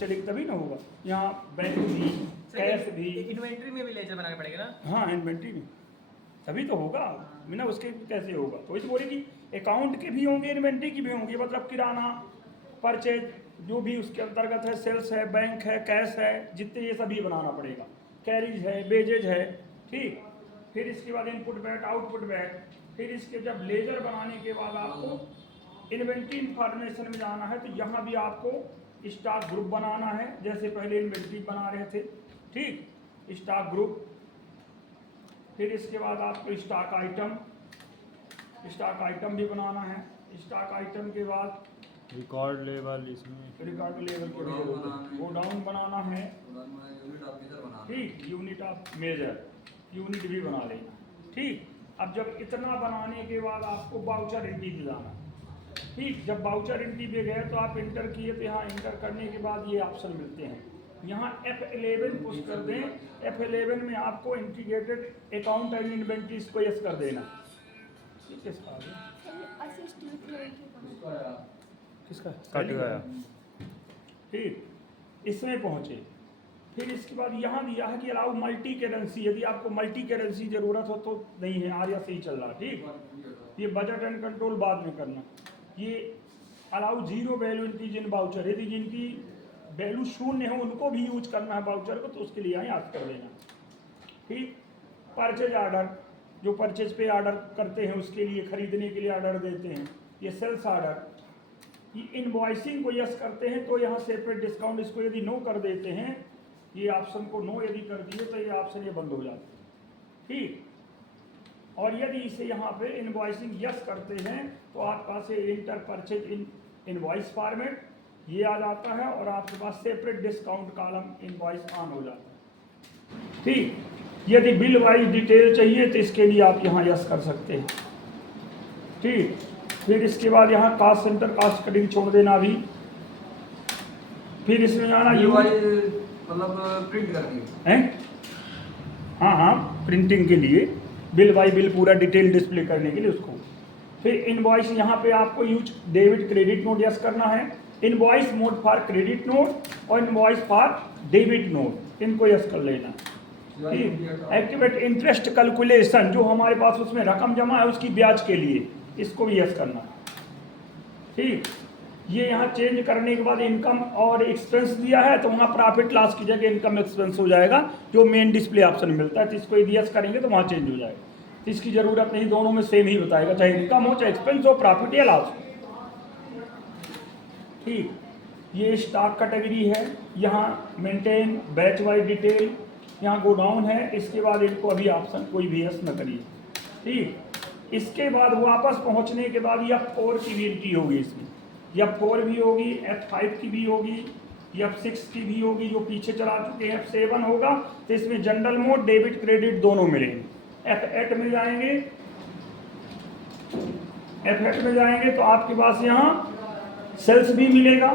चलेगी तभी ना होगा। यहाँ बैंक भी, कैश भी, इन्वेंट्री में भी लेजर बनाना पड़ेगा ना। हाँ इन्वेंट्री में तभी तो होगा, बिना उसके कैसे होगा। तो वही तो बोले कि अकाउंट के भी होंगे, इन्वेंट्री की भी होंगी, मतलब किराना, परचेज, जो भी उसके अंतर्गत है, सेल्स है, बैंक है, कैश है, जितने ये सभी बनाना पड़ेगा, कैरिज है, बेजेज है, ठीक। फिर इसके बाद इनपुट बैक, आउटपुट बैक। फिर इसके जब लेजर बनाने के बाद आपको इन्वेंट्री इंफॉर्मेशन में जाना है, तो यहाँ भी आपको स्टॉक ग्रुप बनाना है, जैसे पहले इन्वेंट्री बना रहे थे, ठीक, स्टॉक ग्रुप। फिर इसके बाद आपको स्टॉक आइटम भी बनाना है। स्टॉक आइटम के बाद रिकॉर्ड लेवल, इसमें रिकॉर्ड लेवल के गोडाउन बनाना है, ठीक, यूनिट ऑफ मेजर, यूनिट भी बना लेना, ठीक। अब जब इतना बनाने के बाद आपको बाउचर एंट्री पे जाना, ठीक। जब बाउचर एंट्री पे गए तो आप इंटर किए, तो यहाँ इंटर करने के बाद ये ऑप्शन मिलते हैं, यहाँ F11 पुश कर दें। F11 में आपको इंटीग्रेटेड अकाउंट एंड इन्वेंट्रीज को यस कर देना। किसका कट गया, ठीक, इसमें पहुंचे। फिर इसके बाद यहाँ दिया है कि अलाउ मल्टी करेंसी, यदि आपको मल्टी करेंसी जरूरत हो तो नहीं है, आर या सही चल रहा, ठीक। ये बजट एंड कंट्रोल बाद में करना। ये allow zero value increase in voucher, यदि जिनकी वैल्यू शून्य है उनको भी यूज करना है बाउचर को, तो उसके लिए यहाँ याद कर लेना, ठीक। परचेज ऑर्डर, जो परचेज पे ऑर्डर करते हैं उसके लिए, खरीदने के लिए ऑर्डर देते हैं। ये सेल्स ऑर्डर, ये इनवॉइसिंग को यस करते हैं तो यहाँ सेपरेट डिस्काउंट, इसको यदि नो कर देते हैं, ये ऑप्शन को नो यदि कर दिए तो ये ऑप्शन ये बंद हो जाता है, ठीक। और यदि इसे यहाँ पे इनवॉइसिंग यस करते हैं तो आपके पास inter purchase in invoice format ये आ जाता है, और आपके पास separate discount column invoice on हो जाता है, ठीक। यदि बिल वाइज डिटेल चाहिए तो इसके लिए आप यहाँ यस कर सकते हैं, ठीक। फिर इसके बाद यहाँ कास्ट सेंटर कास्ट कटिंग छोड़ देना अभी। फिर इसमें आना मतलब प्रिंट करनी है, हाँ प्रिंटिंग के लिए, बिल बाई बिल पूरा डिटेल डिस्प्ले करने के लिए उसको। फिर इनवॉइस, यहाँ पे आपको use debit credit note yes करना है। Invoice mode for credit note और इनवॉइस फॉर डेबिट नोट, इनको यस कर लेना, ठीक। एक्टिवेट इंटरेस्ट कैलकुलेशन, जो हमारे पास उसमें रकम जमा है उसकी ब्याज के लिए, इसको भी यस करना, ठीक। ये यहाँ चेंज करने के बाद इनकम और एक्सपेंस दिया है, तो वहाँ प्रॉफिट लॉस की जगह इनकम एक्सपेंस हो जाएगा, जो मेन डिस्प्ले ऑप्शन मिलता है, तो इसको यदि यस करेंगे तो वहाँ चेंज हो जाएगा। तो इसकी ज़रूरत नहीं, दोनों में सेम ही बताएगा, चाहे इनकम हो, चाहे एक्सपेंस हो, प्रॉफिट या लॉस, ठीक। ये स्टॉक कैटेगरी है, यहाँ मेंटेन बैच वाइज डिटेल, यहाँ गोडाउन है। इसके बाद इनको अभी ऑप्शन कोई भी यस न करिए, ठीक। इसके बाद वापस पहुँचने के बाद F4 की भी एंट्री होगी, इसमें F4 भी होगी, F5 की भी होगी, F6 की भी होगी, जो पीछे चला चुके हैं। F7 होगा, तो इसमें जनरल मोड, डेबिट क्रेडिट दोनों मिलेंगे। F8 में जाएंगे, F8 में जाएंगे तो आपके पास यहाँ सेल्स भी मिलेगा,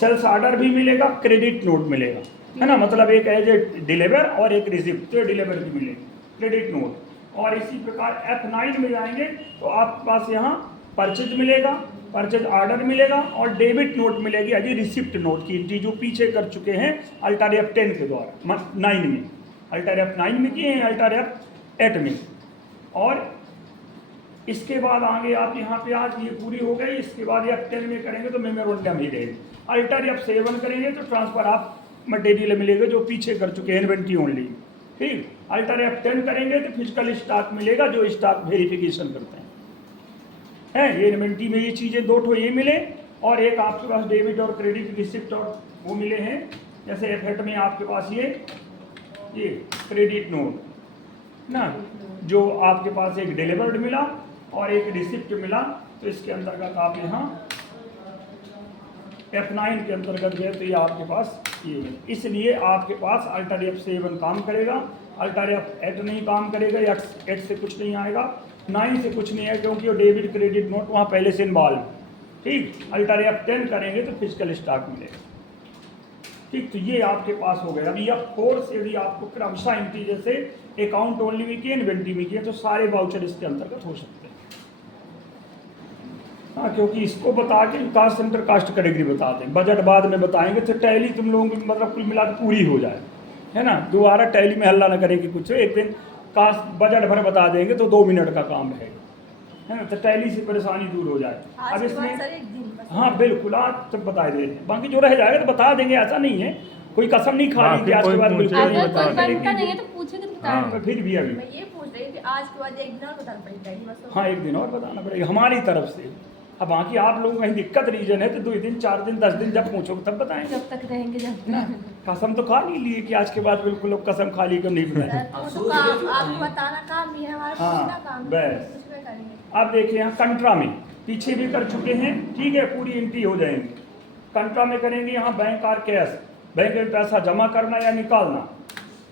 सेल्स ऑर्डर भी मिलेगा, क्रेडिट नोट मिलेगा, है ना, मतलब एक एज ए डिलीवर और एक रिसिप्ट, तो डिलीवर भी मिलेगा, क्रेडिट नोट। और इसी प्रकार F9 में जाएंगे तो आपके पास यहाँ परचेज मिलेगा, परचेज ऑर्डर मिलेगा, और डेबिट नोट मिलेगी, अभी रिसिप्ट नोट की एंट्री जो पीछे कर चुके हैं अल्टर F10 के द्वारा, 9 में, अल्टर F9 में किए हैं, अल्टर F8 में। और इसके बाद आगे आप यहाँ पे आज ये पूरी हो गई, इसके बाद F10 में करेंगे तो मेमोरेंडम ही रहेगी। अल्टर F7 करेंगे तो ट्रांसफर ऑफ मटेरियल मिलेगा, जो पीछे कर चुके हैं इन्वेंट्री ओनली, ठीक। अल्टर F10 करेंगे तो फिजिकल स्टॉक मिलेगा, जो स्टॉक वेरिफिकेशन करते हैं, ये इन्वेंट्री में ये चीज़ें दो ठो ये मिले, और एक आपके पास डेबिट और क्रेडिट रिसिप्ट और वो मिले हैं। जैसे F8 में आपके पास ये क्रेडिट नोट ना, जो आपके पास एक डिलीवर्ड मिला और एक रिसिप्ट मिला, तो इसके अंतर्गत आप यहाँ F9 के अंतर्गत गए तो ये आपके पास ये है। इसलिए आपके पास अल्टर F7 काम करेगा, अल्टर F8 नहीं काम करेगा, या 8 से कुछ नहीं आएगा, 9 से कुछ नहीं है, क्योंकि वो डेबिट क्रेडिट नोट वहाँ पहले से इन्वॉल्व, ठीक। अल्टर F10 करेंगे तो फिजिकल स्टॉक मिलेगा, ठीक। तो ये आपके पास हो गया। अभी F4 से यदि आपको क्रमशः एंट्री जैसे अकाउंट ओनली में किए, इन्वेंट्री में किए, तो सारे वाउचर इसके अंतर्गत हो सकते हैं। हाँ, क्योंकि इसको बता के कास्ट सेंटर कास्ट कैटेगरी बताते हैं, बजट बाद में बताएंगे तो टैली तुम लोगों की मतलब कुल मिला के पूरी हो जाए, है ना। दोबारा टैली में हल्ला ना करेंगे कुछ, एक दिन कास्ट बजट भर बता देंगे तो 2 मिनट का काम है ना, तो टैली से परेशानी दूर हो जाए। अब इसमें हाँ बिल्कुल आज तक बता दे, बाकी जो रह जाएगा तो बता देंगे, ऐसा नहीं है, कोई कसम नहीं खा ली कि आज के बाद बिल्कुल नहीं अगर बता कोई देंगे। बनता नहीं है तो पूछेंगे तो हाँ। बताएंगे। फिर भी अभी मैं ये पूछ रही थी आज के बाद एक दिन और बताना पड़ेगा कि बस हाँ 1 दिन और बताना पड़ेगा हमारी तरफ से। अब बाकी आप लोगों को कहीं दिक्कत रीजन है तो 2 दिन 4 दिन 10 दिन जब पूछोगे तब बताएंगे जब तक रहेंगे जब ना। कसम तो खा नहीं लिए कि आज के बाद बिल्कुल लोग कसम खा ली को नहीं बताए। तो काम आपको बताना काम ही है, हमारा हाँ, पूछना काम है, बस। कुछ भी करेंगे। आप देखिए यहाँ कंट्रा में पीछे भी कर चुके हैं, ठीक है, पूरी एंट्री हो जाएंगी। कंट्रा में करेंगे यहाँ बैंक और कैश, बैंक में पैसा जमा करना या निकालना,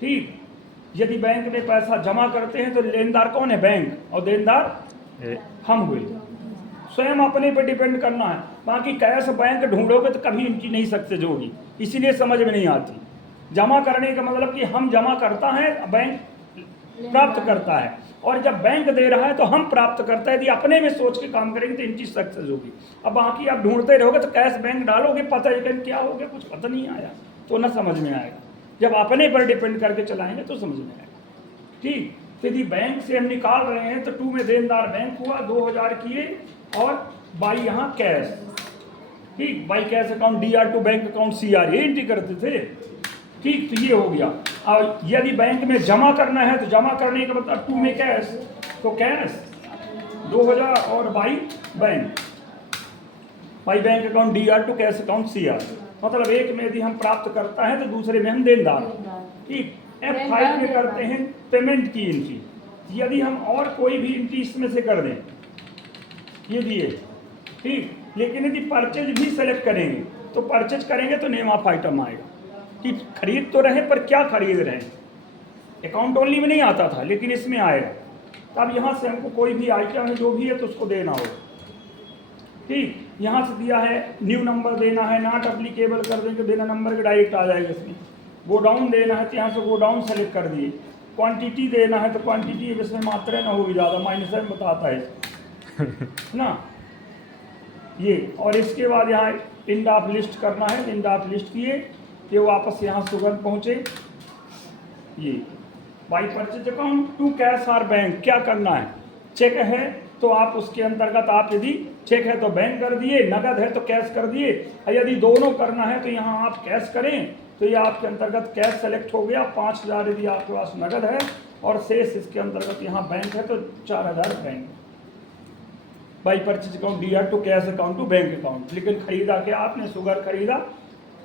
ठीक। यदि बैंक में पैसा जमा करते हैं तो लेनदार कौन है, बैंक, और देनदार हम हुए। स्वयं अपने पे डिपेंड करना है, बाकी कैश बैंक ढूंढोगे तो कभी इनकी नहीं सक्सेस होगी, इसीलिए समझ में नहीं आती। जमा करने का मतलब कि हम जमा करता है, बैंक प्राप्त करता है, और जब बैंक दे रहा है तो हम प्राप्त करता है। यदि अपने में सोच के काम करेंगे तो इनकी सक्सेस होगी। अब बाकी आप ढूंढते रहोगे तो कैश बैंक डालोगे, पता है क्या हो गया, कुछ पता नहीं आया तो ना समझ में आएगा। जब अपने पर डिपेंड करके चलाएंगे तो समझ में आएगा, ठीक। तो यदि बैंक से हम निकाल रहे हैं तो 2 में देनदार बैंक हुआ, 2000 किए, और बाई यहाँ कैश, ठीक, by cash account DR to bank account CR ये एंट्री करते थे, ठीक। तो ये हो गया। और यदि बैंक में जमा करना है तो जमा करने का मतलब 2 में कैश, तो कैश 2000 और by bank, by bank account DR to cash account CR, मतलब एक में यदि हम प्राप्त करता है तो दूसरे में हम देनदार, ठीक। F5 में करते हैं पेमेंट की एंट्री। यदि हम और कोई भी एंट्री इसमें से कर दें, ये दिए, ठीक, लेकिन यदि परचेज भी सेलेक्ट करेंगे तो परचेज करेंगे तो नेम ऑफ आइटम आएगा कि खरीद तो रहे पर क्या खरीद रहे हैं। अकाउंट ओनली में नहीं आता था लेकिन इसमें आएगा। तो अब यहाँ से हमको कोई भी आइटम है जो भी है तो उसको देना होगा, ठीक। यहाँ से दिया है न्यू नंबर देना है, नॉट अप्लीकेबल कर देंगे, देना नंबर के डायरेक्ट आ जाएगा इसमें। गो डाउन देना है तो यहाँ से गो डाउन सेलेक्ट कर दिए। क्वांटिटी देना है तो क्वांटिटी इसमें मात्रा ना होगी ज़्यादा, -7 में बताता है ना ये। और इसके बाद यहाँ इंड ऑफ लिस्ट करना है, इंड ऑफ लिस्ट किए कि वापस यहाँ सुगंध पहुँचे। ये by purchase account to cash और बैंक क्या करना है, चेक है तो आप उसके अंतर्गत आप यदि चेक है तो बैंक कर दिए, नगद है तो कैश कर दिए, और यदि दोनों करना है तो यहाँ आप कैश करें तो ये आपके अंतर्गत कैश सेलेक्ट हो गया। 5000 यदि आपके पास नगद है और शेष इसके अंतर्गत यहाँ बैंक है तो 4000 bank by purchase account DR to cash account to bank account. लेकिन खरीदा क्या आपने, शुगर खरीदा,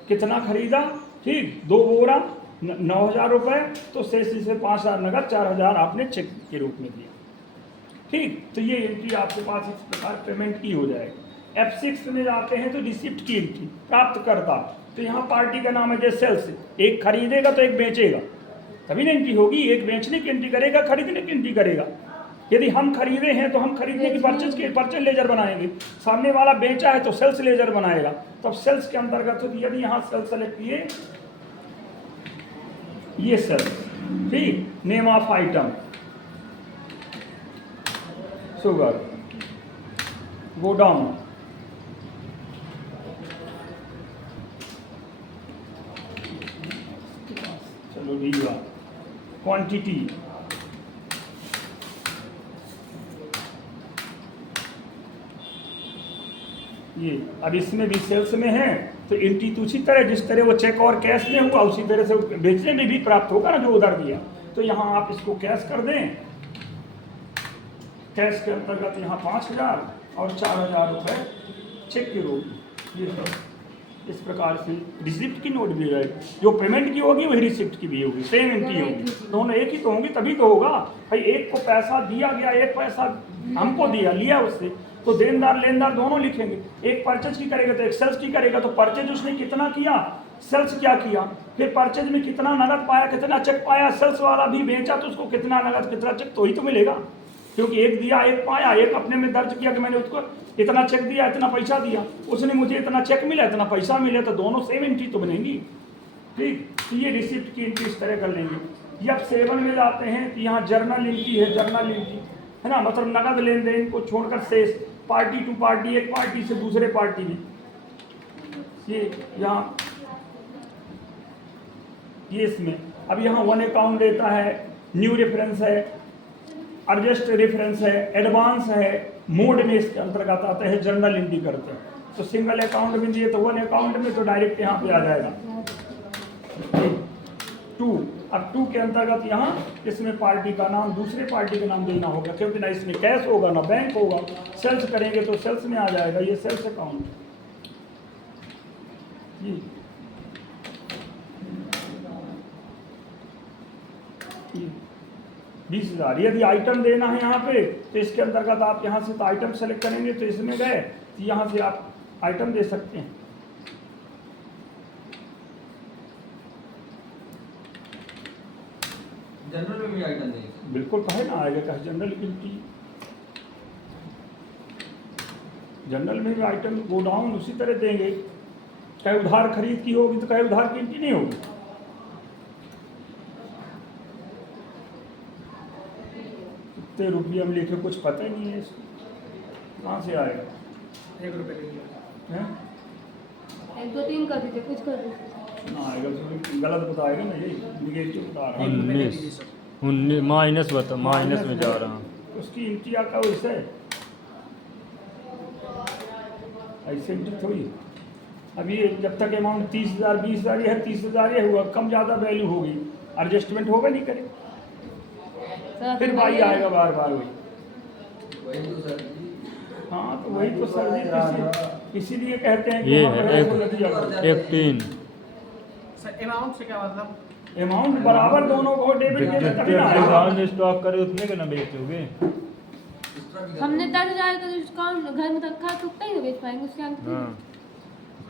कितना खरीदा, ठीक, 2 बोरा 9000 रुपये, तो शेष से 5000 नगद, 4000 आपने चेक के रूप में दिया, ठीक। तो ये एंट्री आपके पास इस प्रकार पेमेंट की हो जाएगी। F6 में जाते हैं तो रिसिप्ट की एंट्री, प्राप्त करता, तो यहाँ पार्टी का नाम है जैसे सेल्स, एक खरीदेगा तो एक बेचेगा, तभी ना एंट्री होगी। एक बेचने की एंट्री करेगा, खरीदने की एंट्री करेगा। यदि हम खरीदे हैं तो हम खरीदने की परचेज लेजर बनाएंगे, सामने वाला बेचा है तो सेल्स लेजर बनाएगा। तब सेल्स के अंतर्गत यदि यहाँ सेल्स सेलेक्ट किए, ये सेल्स, ठीक, name of item sugar, go down, चलो लीजिए, क्वांटिटी, ये। अब इसमें भी सेल्स में है तो एंट्री तो उसी तरह जिस तरह वो चेक और कैश में हुआ उसी तरह से बेचने में भी प्राप्त होगा ना जो उधर दिया। तो यहाँ आप इसको कैश कर दें, कैश के अंतर्गत यहाँ 5000 और 4000 रुपये चेक के रूप में। ये सब इस प्रकार से रिसिप्ट की नोट भी जाएगी, जो पेमेंट की होगी वही रिसिप्ट की भी होगी, सेम एंट्री होगी, दोनों एक ही तो होंगी तभी तो होगा भाई। एक को पैसा दिया गया, एक पैसा हमको दिया, लिया उससे, तो देनदार लेनदार दोनों लिखेंगे। एक परचेज की करेगा तो एक सेल्स की करेगा, तो परचेज उसने कितना किया, सेल्स क्या किया, फिर परचेज में कितना नगद पाया, कितना चेक पाया, सेल्स वाला भी बेचा तो उसको कितना नगद कितना चेक, तो ही तो मिलेगा। क्योंकि एक दिया एक पाया, एक अपने में दर्ज किया कि मैंने उसको इतना चेक दिया, इतना पैसा दिया, उसने मुझे इतना चेक मिला, इतना पैसा मिला, तो दोनों सेम एंट्री तो बनेंगी, ठीक। तो ये रिसिप्ट की एंट्री इस तरह कर लेंगे। जब 7 में जाते हैं तो यहाँ जर्नल एंट्री है, जर्नल एंट्री है ना, मतलब नगद लेन देन को छोड़कर शेष पार्टी टू पार्टी, एक पार्टी से दूसरे पार्टी में, ये यहाँ ये इसमें अब यहाँ वन अकाउंट देता है, न्यू रेफरेंस है, एडजस्ट रेफरेंस है, एडवांस है, मोड में इसके अंतर्गत आता है, जर्नल एंट्री करते हैं। तो सिंगल अकाउंट में दिए तो वन अकाउंट में तो डायरेक्ट यहाँ पे आ जाएगा 2। अब 2 के अंतर्गत यहाँ इसमें पार्टी का नाम दूसरे पार्टी का नाम देना होगा, क्योंकि ना इसमें कैश होगा ना बैंक होगा। सेल्स करेंगे तो सेल्स में आ जाएगा, ये सेल्स अकाउंट जी। 20,000 यदि आइटम देना है यहाँ पे तो इसके अंतर्गत आप यहाँ से तो आइटम सेलेक्ट करेंगे तो इसमें गए तो यहाँ से आप आइटम दे सकते हैं। जनरल में भी आइटम देंगे? बिल्कुल कहे ना आएगा, कहे जनरल एंट्री, जनरल में भी आइटम गोडाउन उसी तरह देंगे। चाहे उधार खरीद की होगी तो कहे उधार की एंट्री नहीं होगी। कितने रुपये हम लिखे कुछ पता ही नहीं है इसको, कहाँ से आएगा? 1 रुपये ले लिया। हैं? 1 2 3 कर दीजिए, कुछ कर दीजिए। ना आएगा तो गलत बताएगा ना, ये निगेटिव बता रहा है। 1 रुपये ले लीजिए सब। 19 माइनस बता, माइनस में जा रहा हूँ। उसकी एंट्री का वैसे ऐसे एंट्री थोड़ी। अब ये जब तक अमाउंट 30,000 20,000 है, 30,000 ये हुआ, कम ज़्यादा वैल्यू होगी, एडजस्टमेंट होगा नहीं करे, फिर भाई आएगा बार बार वही। वही तो सर। हाँ तो वही तो सर जी, इसीलिए कहते हैं कि ये वहाँ है पर एक- ऐसे लग जाएगा। 1 3 सर अमाउंट से क्या मतलब? अमाउंट बराबर दोनों को डेबिट जितने देते तभी ना आएगा। डिस्काउंट स्टॉक करे उतने का ना बेचोगे। हमने 10,000 का डिस्काउंट घर में रखा तो उतना ही तो बेच पाएंगे, उसके आगे थोड़ी। हाँ,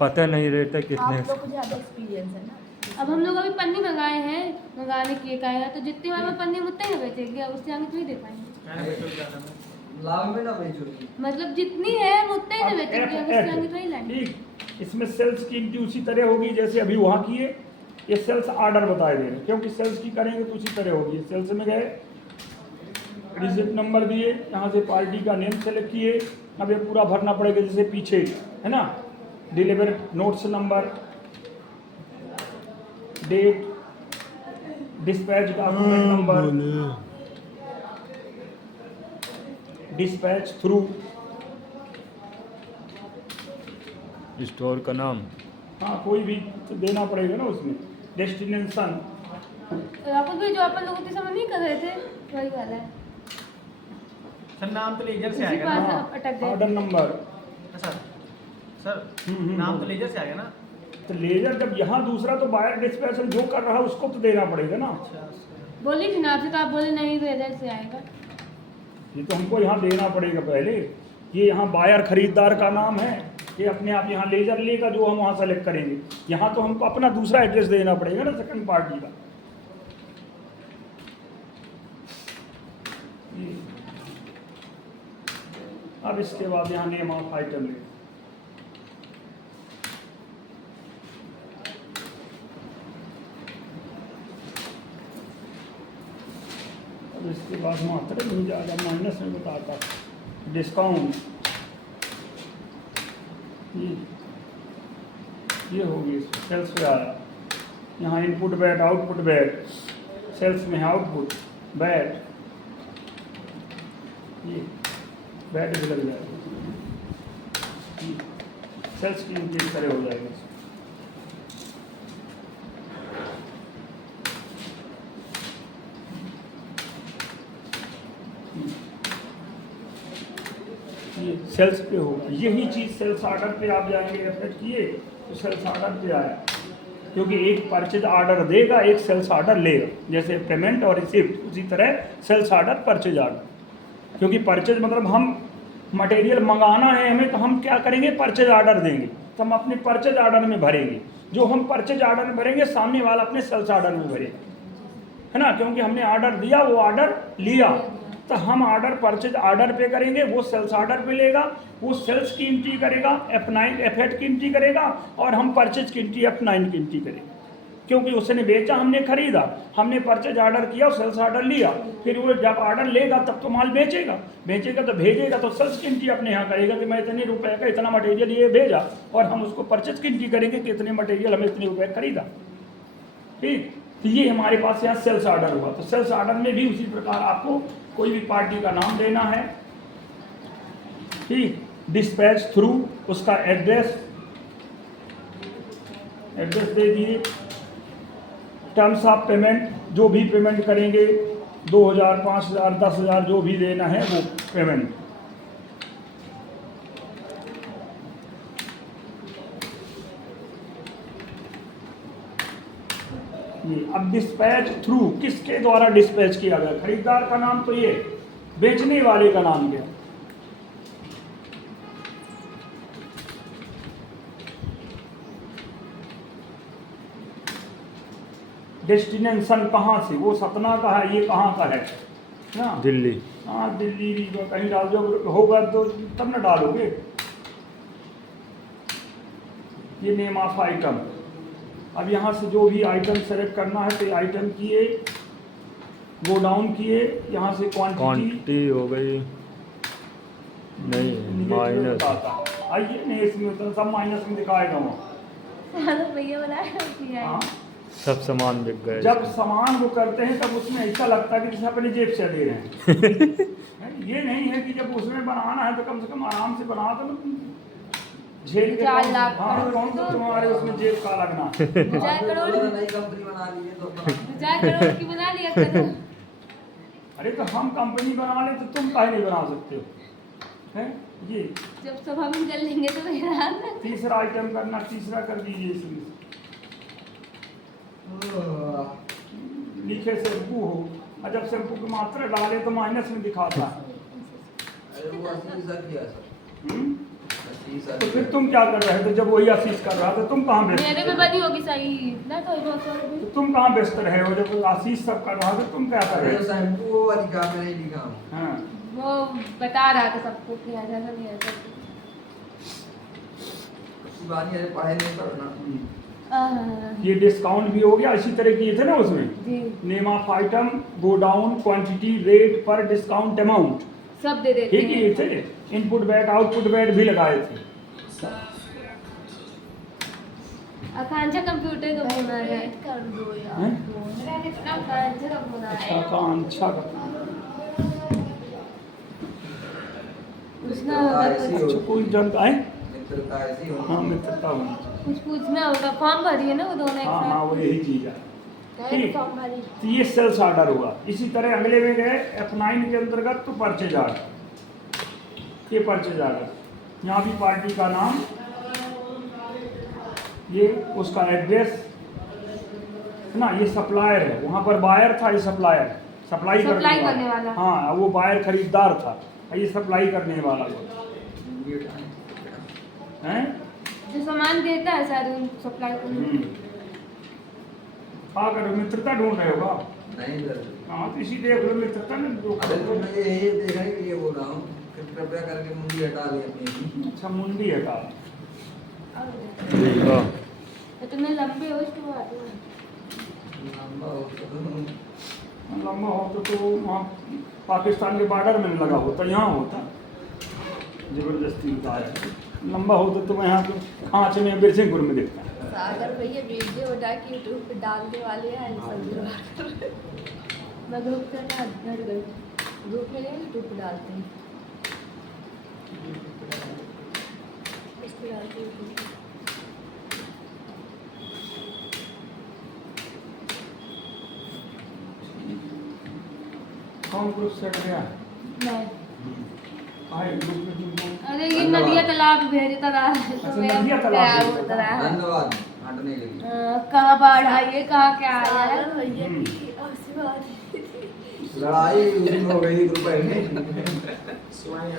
पता नहीं रहता कितने। आप लोग को ज़्यादा एक्सपीरियंस है ना। अब हम लोग अभी पन्नी मंगाए हैं, मंगाने के एक आएगा तो जितनी हमारे पास पन्नी उतने ही बेचेंगे, अब उससे आगे थोड़ी दे पाएंगे। कहना बेचो ज़्यादा में। लाभ में ना बेचोगी। मतलब जितनी है हम उतने ही तो बेचेंगे, अब उससे आगे थोड़ी लाएंगे। ठीक, इसमें सेल्स की एंट्री उसी तरह होगी जैसे अभी वहाँ की है। ये सेल्स ऑर्डर बताए दे रहे, क्योंकि सेल्स की करेंगे तो उसी तरह होगी। सेल्स में गए, रिसिप्ट नंबर दिए, यहाँ से पार्टी का नेम सेलेक्ट किए। अब ये पूरा भरना पड़ेगा जैसे पीछे है ना, deliver notes number, date, dispatch document number, dispatch through, store का नाम। हाँ कोई भी तो देना पड़ेगा ना उसमें, डेस्टिनेशन। राहुल भाई जो अपन लोगों की समझ नहीं कर रहे थे वही वाला है, सर नाम तो लेजर से उसी आएगा पास ना? अटक गए। Order number. सर सर नाम तो लेजर से आएगा ना? तो लेजर जब यहाँ दूसरा तो बायर डिस्पैचर जो कर रहा है उसको तो देना पड़ेगा ना। अच्छा बोली थी ना आपसे, तो आप बोले नहीं तो इधर से आएगा। ये तो हमको यहाँ देना पड़ेगा पहले। ये यहाँ बायर खरीदार का नाम है, ये अपने आप यहाँ लेजर लेगा जो हम वहाँ सेलेक्ट करेंगे। यहाँ तो हमको अपना दूसरा एड्रेस देना पड़ेगा ना सेकंड पार्टी का। अब इसके बाद यहाँ नेम ऑफ आइटम ले, अब इसके बाद मात्रा नहीं ज़्यादा माइनस में बताता डिस्काउंट। ये होगी सेल्स पे आया, यहाँ input VAT output VAT, sales में है आउटपुट बैट, ये बैट भी लग जाएगा, सेल्स की इनकी तरह हो जाएगा। ये सेल्स पे होगा, यही चीज़ सेल्स ऑर्डर पे आप जाएंगे, रेफर किए तो सेल्स ऑर्डर पे आया, क्योंकि एक परचेज ऑर्डर देगा एक सेल्स ऑर्डर लेगा, जैसे पेमेंट और रिसिप्ट उसी तरह सेल्स ऑर्डर परचेज ऑर्डर। क्योंकि परचेज मतलब हम मटेरियल मंगाना है हमें, तो हम क्या करेंगे, परचेज ऑर्डर देंगे, तो हम अपने परचेज ऑर्डर में भरेंगे। जो हम परचेज ऑर्डर में भरेंगे सामने वाला अपने सेल्स ऑर्डर में भरेगा, है ना, क्योंकि हमने ऑर्डर दिया वो ऑर्डर लिया। तो हम ऑर्डर परचेज ऑर्डर पे करेंगे, वो सेल्स ऑर्डर पे लेगा, वो सेल्स की एंट्री करेगा, F8 की एंट्री करेगा, और हम परचेज की एंट्री F9 की एंट्री करेंगे। क्योंकि उसने बेचा, हमने खरीदा, हमने परचेज ऑर्डर किया, सेल्स ऑर्डर लिया, फिर वो जब ऑर्डर लेगा तब तो माल बेचेगा, बेचेगा तो भेजेगा, तो सेल्स की एंट्री अपने यहाँ करेगा कि मैं इतने रुपए का इतना मटेरियल ये भेजा, और हम उसको परचेज की एंट्री करेंगे कि इतने मटेरियल हमें इतने रुपए खरीदा। ठीक, तो ये हमारे पास यहाँ सेल्स ऑर्डर हुआ। तो सेल्स ऑर्डर में भी उसी प्रकार आपको कोई भी पार्टी का नाम देना है, ठीक, डिस्पैच थ्रू, उसका एड्रेस दे दिए, टर्म्स ऑफ पेमेंट, जो भी पेमेंट करेंगे 2000, 5000, 10,000 जो भी देना है वो पेमेंट। ये अब डिस्पैच थ्रू, किसके द्वारा डिस्पैच किया गया? खरीदार का नाम तो ये, बेचने वाले का नाम क्या? डेस्टिनेशन कहाँ से, वो सतना का है, ये कहाँ का है ना? दिल्ली। हाँ दिल्ली भी कहीं डाल, जब होगा तो तब ना डालोगे। ये नेम ऑफ आइटम, अब यहाँ से जो भी आइटम सेलेक्ट करना है तो आइटम किए, गो डाउन किए, यहाँ से क्वांटिटी हो गई, नहीं माइनस, आइए नहीं इसमें तो सब माइनस में दिखाएगा वो। तो भैया बनाया हाँ, सब सामान बिक गए। जब सामान वो करते हैं तब उसमें ऐसा लगता है कि जैसे अपनी जेब से दे रहे हैं। ये नहीं है कि जब उसमें बनाना है तो कम से कम आराम से बना दो, झेल के 4 लाख हाँ, कौन सा तुम्हारे उसमें जेब का लगना। 4 करोड़, नई कंपनी बना ली है तो अपना 4 करोड़ की बना लिया करो। अरे तो हम कंपनी बना ले तो तुम काहे नहीं बना सकते हो? हैं ये जब सब हम कर लेंगे तो मेरा तीसरा आइटम करना, तीसरा कर दीजिए इसमें। लिखे शैम्पू हो, और जब शैम्पू की मात्रा डाले तो माइनस में दिखाता है। अरे वो 80 किया सर, हम्म? 80 तो फिर तुम क्या कर रहे थे जब वही आशीष कर रहा था? तुम कहाँ व्यस्त मेरे में बनी होगी सही ना, तो बहुत सारे तो तुम कहाँ व्यस्त रहे हो जब आशीष सब कर रहा था? तुम क्या कर रहे अरे थे? शैम्पू वाली का मैंने लिखा हूँ। हाँ, वो बता रहा था सबको कि ऐसा नहीं ऐसा। उसकी बात नहीं, अरे पढ़ाई नहीं करना। ये डिस्काउंट भी हो गया, इसी तरह किए थे ना उसमें। जी name of item, go down, quantity, rate पर डिस्काउंट अमाउंट, सब दे देते ठीक है थे। इनपुट बैट, आउटपुट बैट भी लगाए थे। आकांक्षा कंप्यूटर का फोन आ रहा है। कर दो यार हैं? आकांक्षा का फोन आ रहा है। आकांक्षा का पूछना होगा कुछ, अच्छा, कोई जानता है? मित्रता ऐसी होनी हाँ चाहिए। मित्रता होनी चाहिए। कुछ पूछना होगा। फॉर्म भरिए ना वो दोनों एक हाँ हाँ, साथ। वो यही चीज है। ठीक, फॉर्म भरी। तो ये सेल्स ऑर्डर हुआ। इसी तरह अगले में गए F9 के अंतर्गत तो परचेज ऑर्डर, ये परचेज ऑर्डर, यहाँ भी पार्टी का नाम, ये उसका एड्रेस है ना, ये सप्लायर है, वहाँ पर बायर था, ये सप्लायर, सप्लाई करने वाला। हाँ, वो बायर खरीदार था, ये सप्लाई करने वाला है। जो सामान देता है शायद सप्लाई करने। हाँ, करो मित्रता ढूंढ रहे होगा। नहीं सर, हाँ, तो इसी देख लो मित्रता ने अरे तो मैं यही देखने के लिए बोल रहा हूँ कि कृपया करके मुंडी हटा ली अपनी। अच्छा, मुंडी है का ठीक है। इतने लंबे हो इसके बाद लंबा हो तो लंबा हो तो वहाँ पाकिस्तान के बॉर्डर में लगा होता, यहाँ होता, जबरदस्ती उतारा। लंबा हो तो तुम्हें यहाँ पे खाँच में बिरसिंहपुर में दिखता है। सागर भैया वीडियो बना के यूट्यूब पे डालने वाले हैं मैं ग्रुप से ना घर गई। ग्रुप में नहीं यूट्यूब पे डालते हैं, इस पे डालते हैं YouTube पे। कौन ग्रुप सेट गया? नहीं, आए ग्रुप में तुम अरे ये नदिया तालाब भेजता रहा है तो अच्छा, मैं नदिया तालाब तैयार भेजता होता रहा है। धन्यवाद, हटने लगी। कहाँ बाढ़ आई है, कहाँ क्या आया है। सागर भैया की आशीर्वाद। लड़ाई उस दिन हो गई ग्रुप में।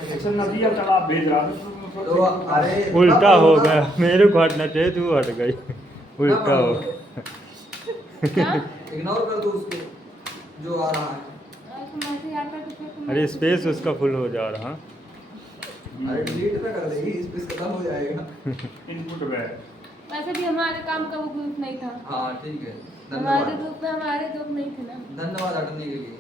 अच्छा, नदिया तालाब भेज रहा था तो अरे उल्टा हो गया, मेरे को हटना चाहिए, तू हट गई, उल्टा हो। क्या? इग्नोर कर दो उसको जो आ रहा है। तो मैसेज आता है तो अरे स्पेस उसका फुल हो जा रहा। अरे डिलीट ना कर देगी, स्पेस खत्म हो जाएगा। इनपुट बैग, वैसे भी हमारे काम का वो ग्रुप नहीं था, हाँ ठीक है, हमारे धन्यवाद। ग्रुप में हमारे लोग नहीं थे ना। धन्यवाद हटने के लिए।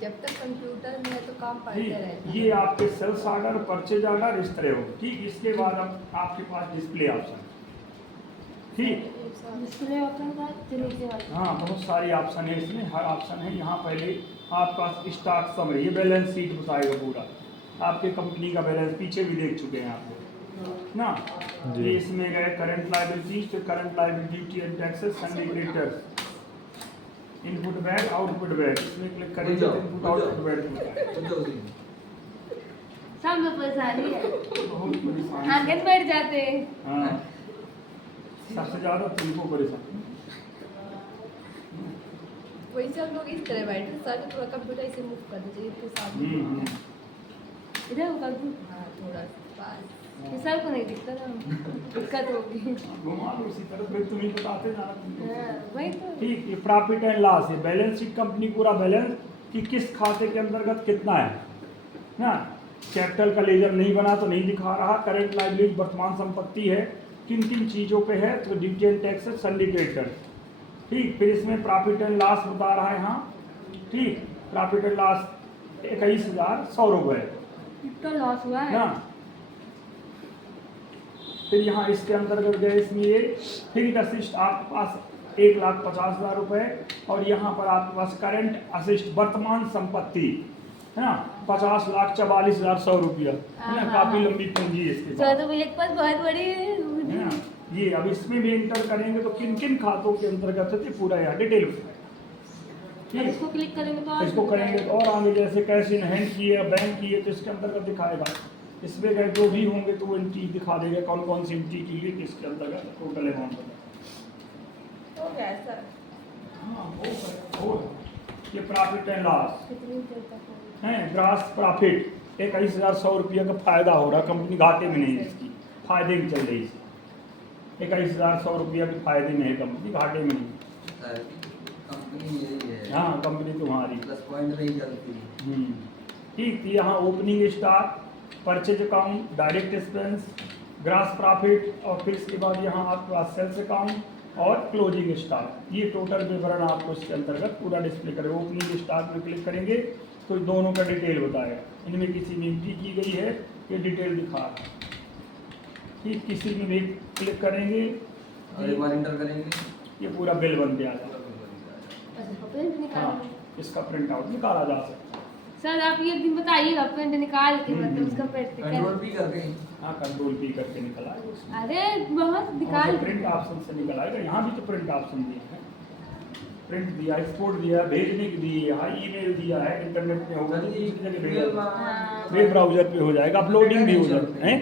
जब तक कंप्यूटर में है तो काम पढ़ते ठीक, रहना। ये आपके सेल्स ऑर्डर, परचेज ऑर्डर इस तरह हो। ठीक, इसके बाद अब आपके पास डिस्प्ले ऑप्शन। ठीक, डिस्प्ले ऑप्शन का नीचे वाला। हाँ बहुत सारे ऑप्शन है इसमें, हर ऑप्शन है। यहाँ पहले आपके पास स्टॉक समरी, ये बैलेंस शीट बताएगा पूरा आपके कंपनी का बैलेंस, पीछे भी देख चुके हैं आप लोग ना। जी। ये इसमें गए करंट लायबिलिटीज, फिर current liability, duty and taxes, सन्डी creditors, input back, output back. इसमें क्लिक करेंगे तो इनपुट आउटपुट बैक होता है। कुछ हो नहीं। सब में परेशानी है, बहुत परेशानी। आगे बैठ जाते हैं। हाँ, सबसे ज़्यादा तुमको परेशानी। वही से हम लोग इस तरह बैठे, सर ने थोड़ा कंप्यूटर इसे मूव कर दीजिए इसके सामने। इधर होगा भी, हाँ थोड़ा सा पास। ये सर को नहीं दिक्कत है, दिक्कत होगी। घुमा लो उसी तरफ, फिर तुम ही बताते जाना तुमको। हाँ, वही तो। ठीक, ये प्रॉफिट एंड लॉस है, बैलेंस शीट कंपनी पूरा बैलेंस कि किस खाते के अंतर्गत कितना है ना। कैपिटल का लेजर नहीं बना तो नहीं दिखा रहा। करंट लायबिलिटी वर्तमान संपत्ति है, किन किन चीज़ों पे है, तो ड्यूटी एंड टैक्सेस, सन्डी क्रेडिटर। ठीक, फिर इसमें प्रॉफिट एंड लॉस बता रहा है यहाँ। ठीक, प्रॉफिट एंड लॉस 21,100 रुपये इतना लॉस हुआ है ना। फिर यहाँ इसके अंतर्गत गए, इसमें ये फिक्स्ड असिस्ट आपके पास 1,50,000 रुपये, और यहाँ पर आपके पास करंट असिस्ट वर्तमान संपत्ति है ना 50,44,100 रुपया है ना। काफ़ी लंबी पूंजी है इसके पास तो मेरे पास बहुत बड़ी है ना। ये अब इसमें भी इंटर करेंगे तो किन किन खातों के अंतर्गत है पूरा यहाँ डिटेल अब ठीक। इसको क्लिक करेंगे तो और इसको करेंगे तो और आगे जैसे कैश इन हैंड की है, बैंक की है, तो इसके अंतर्गत दिखाएगा। इसमें गए जो भी होंगे तो वो एंट्री दिखा देगा, कौन कौन सी एंट्री की है, किसके अंतर्गत टोटल अमाउंट बताएगा। हो गया सर। हाँ हो ये प्रॉफिट एंड लॉस कितनी देर तक है। ग्रास प्रॉफिट 21,100 रुपया का फायदा हो रहा, कंपनी घाटे में नहीं है, इसकी फायदे में चल रही है। 21,100 रुपया के फायदे में है कंपनी, घाटे में नहीं। कंपनी यही है। हाँ कंपनी तुम्हारी। प्लस पॉइंट नहीं चलती। ठीक, यहाँ opening stock, purchase account, direct expense, grass profit, और फिर इसके बाद यहाँ आपके पास सेल्स अकाउंट और क्लोजिंग स्टॉक। ये टोटल विवरण आपको इसके अंतर्गत पूरा डिस्प्ले करेगा। ओपनिंग स्टॉक में क्लिक करेंगे तो दोनों का डिटेल बताएगा, इनमें किसी में एंट्री की गई है, ये डिटेल दिखा रहा है। ठीक, किसी में भी क्लिक करेंगे और एक बार इंटर करेंगे, ये पूरा बिल बन के आ जाएगा। प्रिंट निकाल हाँ, इसका प्रिंट आउट निकाला जा सकता है। सर आप ये दिन बताइएगा, प्रिंट निकाल के मतलब उसका प्रिंट कंट्रोल भी करके। हाँ कंट्रोल पी करके निकला है उसमें। अरे बहुत निकाल प्रिंट ऑप्शन से निकल आएगा। यहाँ भी तो प्रिंट ऑप्शन दिया है, प्रिंट दिया, एक्सपोर्ट दिया, भेजने की दी है, हाँ ईमेल दिया है, इंटरनेट पे होगा तो दूसरी जगह भेजा, हाँ। वेब ब्राउजर पे हो जाएगा, अपलोडिंग भी हो जाएगा है।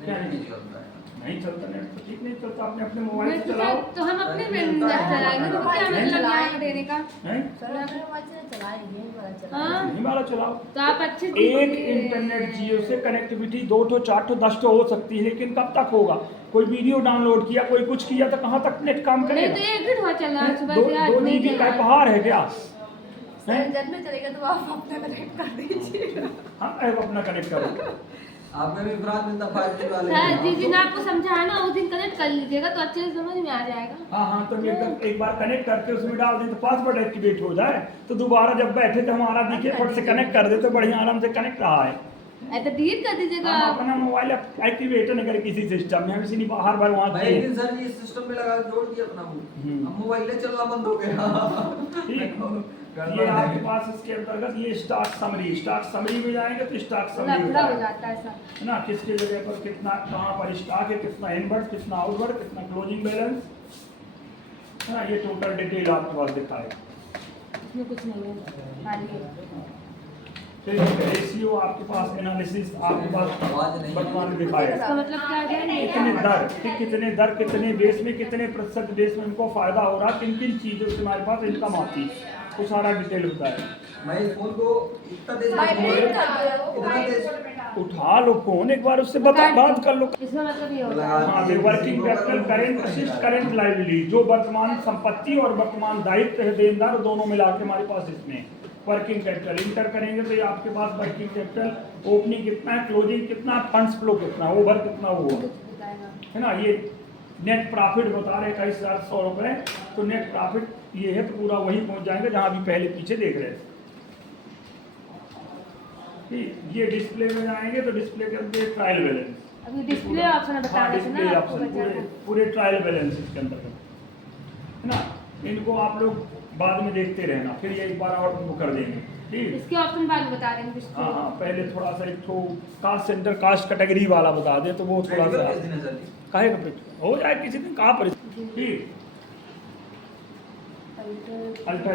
नहीं चलता है। नहीं चलता नेट तो ठीक नहीं चलता, अपने अपने मोबाइल नहीं से तो चलाओ सर, तो हम अपने प्रिंट चलाएंगे तो क्या मतलब यहाँ देने का। हैं, सर अपने मोबाइल से चलाएंगे, वाला चलाएंगे। हाँ नहीं वाला चलाओ। तो आप अच्छे से एक इंटरनेट जियो से कनेक्टिविटी 2 तो 4 तो 10 तो हो सकती है, लेकिन कब तक होगा। कोई वीडियो डाउनलोड किया, कोई कुछ किया तो कहाँ तक नेट काम नहीं करेगा। तो एक दिन हुआ चल रहा है, सुबह दो से आज दो नहीं जीबी चल का रहा है। पहाड़ है क्या। सर जब में चलेगा तो आप अपना कनेक्ट कर दीजिए। हाँ ऐप अपना कनेक्ट करो। आपका भी अपराध मिलता 5G वाले सर जिस दिन आपको समझाया ना उस दिन कनेक्ट कर लीजिएगा तो अच्छे से समझ में आ जाएगा। हाँ तो एक बार कनेक्ट करके उसमें डाल दें तो पासवर्ड एक्टिवेट हो जाए, तो दोबारा जब बैठे तो हमारा दिखे फट से कनेक्ट कर दे तो बढ़िया आराम से कनेक्ट रहा है। ऐसा डिलीट कर दीजिएगा हम आप। अपना मोबाइल एक्टिवेट नहीं करे किसी सिस्टम में, हम इसी बाहर बार वहाँ भाई एक दिन सर जी इस सिस्टम में लगा के जोड़ दिया अपना वो, अब मोबाइल चलना बंद हो गया। ठीक। ये आपके पास इसके अंतर्गत ये स्टॉक समरी में जाएंगे तो स्टॉक समरी लफड़ा हो जाता है सर। है ना, किसके जगह पर कितना, कहाँ पर स्टॉक है, कितना इनवर्ड, कितना आउटवर्ड, कितना क्लोजिंग बैलेंस है ना, ये टोटल डिटेल आपके पास दिखाएगा। इसमें कुछ नहीं है खाली है। फिर रेशियो आपके पास, एनालिसिस आपके पास वर्तमान में दिखाएगा। इसका मतलब क्या है कितने दर कि कितने दर कितने बेस में, कितने प्रतिशत बेस में इनको फायदा हो रहा, किन किन चीज़ों से हमारे पास इनकम आती है, तो सारा डिटेल होता है। मैं इस फोन को इतना देश वाइब्रेट कर दो, इतना देश उठा लो फोन एक बार, उससे बात कर लो। इसका मतलब ये होता है हाँ, working capital, current assist, current liability, जो वर्तमान संपत्ति और वर्तमान दायित्व है देनदार दोनों मिला के हमारे पास इसमें वर्किंग कैपिटल इंटर करेंगे तो ये आपके पास वर्किंग कैपिटल ओपनिंग कितना है, क्लोजिंग कितना है, फंड्स फ्लो कितना है, ओवर कितना हुआ जाएगा। है ना। ये नेट प्रॉफिट बता रहे 21,100 रुपये, तो नेट प्रॉफिट ये है तो पूरा वही पहुंच जाएंगे जहाँ अभी पहले पीछे देख रहे थे। ठीक, ये डिस्प्ले में जाएंगे तो डिस्प्ले के अंदर ट्रायल बैलेंस, अभी डिस्प्ले ऑप्शन बता हाँ रहे थे डिस्प्ले ना आपको ऑप्शन बचा पूरे ट्रायल बैलेंस इसके अंदर है ना। इनको आप लोग बाद में देखते रहना, फिर ये एक बार और तुमको कर देंगे। ठीक, इसके ऑप्शन बाद में बता रहे हैं डिस्प्ले। हाँ हाँ, पहले थोड़ा सा एक तो कास्ट सेंटर कास्ट कैटेगरी वाला बता दे तो वो थोड़ा सा किस दिन है सर? काहे का पेट हो जाए किसी दिन, कहाँ पर ठीक। Alter ultra